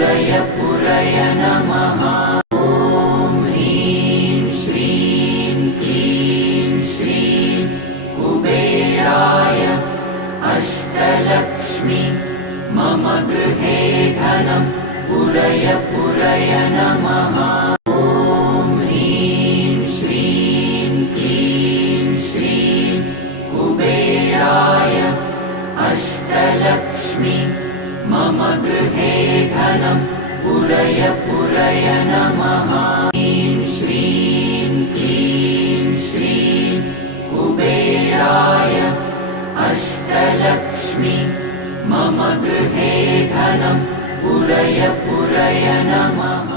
पुरय पुरय नमः। ॐ ह्रीं श्रीं क्लीं श्रीं कुबेराय अष्टलक्ष्मी मम गृहे धनं पुरय पुरय नमः। ॐ ह्रीं श्रीं क्लीं श्रीं कुबेराय अष्टलक्ष्मी मम गृहे धनं पुरय पुरय नमः। ह्रीं श्रीं क्लीं श्रीं कुबेराय अष्टलक्ष्मी मम गृहे धनं पुरय पुरय नमः।